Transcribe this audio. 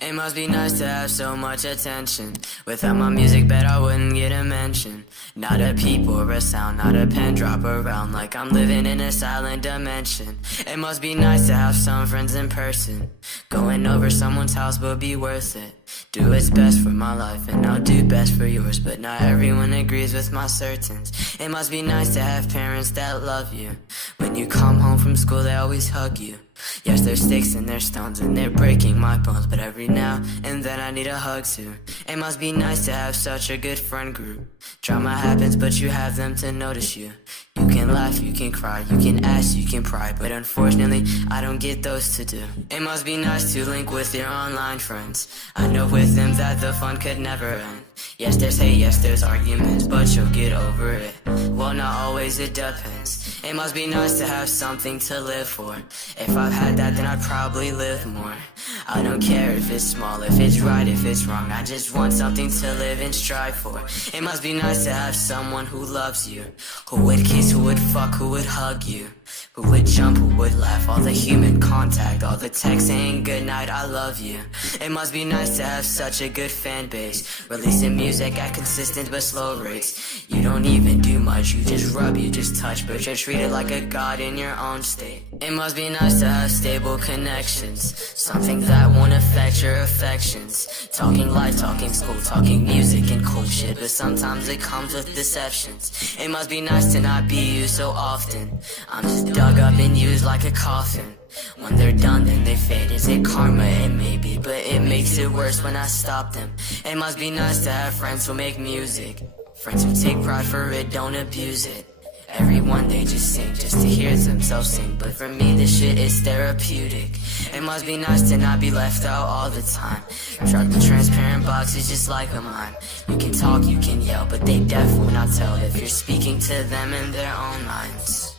It must be nice to have so much attention. Without my music, bet I wouldn't get a mention. Not a peep or a sound, not a pen drop around, like I'm living in a silent dimension. It must be nice to have some friends in person. Going over someone's house will be worth it. Do what's best for my life and I'll do best for yours, but not everyone agrees with my certains. It must be nice to have parents that love you. When you come home from school they always hug you. Yes, there's sticks and there's stones and they're breaking my bones, but every now and then I need a hug too. It must be nice to have such a good friend group. Drama happens but you have them to notice you. You can laugh, you can cry, you can ask, you can pry, but unfortunately I don't get those to do. It must be nice to link with your online friends. I know with them that the fun could never end. Yes, there's hate, yes, there's arguments, but you'll get over it. Well, not always, it depends. It must be nice to have something to live for. If I've had that, then I'd probably live more. I don't care if it's small, if it's right, if it's wrong. I just want something to live and strive for. It must be nice to have someone who loves you, who would kiss, who would fuck, who would hug you, who would jump, who would laugh. All the human contact, all the text saying goodnight, I love you. It must be nice to have such a good fan base, releasing music at consistent but slow rates. You don't even do much, you just rub, you just touch, but you're treated like a god in your own state. It must be nice to have stable connections, something that won't affect your affections. Talking life, talking school, talking music and cool shit, but sometimes it comes with deceptions. It must be nice to not be used so often. I'm just dug up and used like a coffin. When they're done then they fade. Is it karma? It may be, but it makes it worse when I stop them. It must be nice to have friends who make music, friends who take pride for it, don't abuse it. Everyone they just sing just to hear themselves sing, but for me this shit is therapeutic. It must be nice to not be left out all the time. Trapped in transparent boxes just like a mime. You can talk, you can yell, but they deaf will not tell if you're speaking to them in their own minds.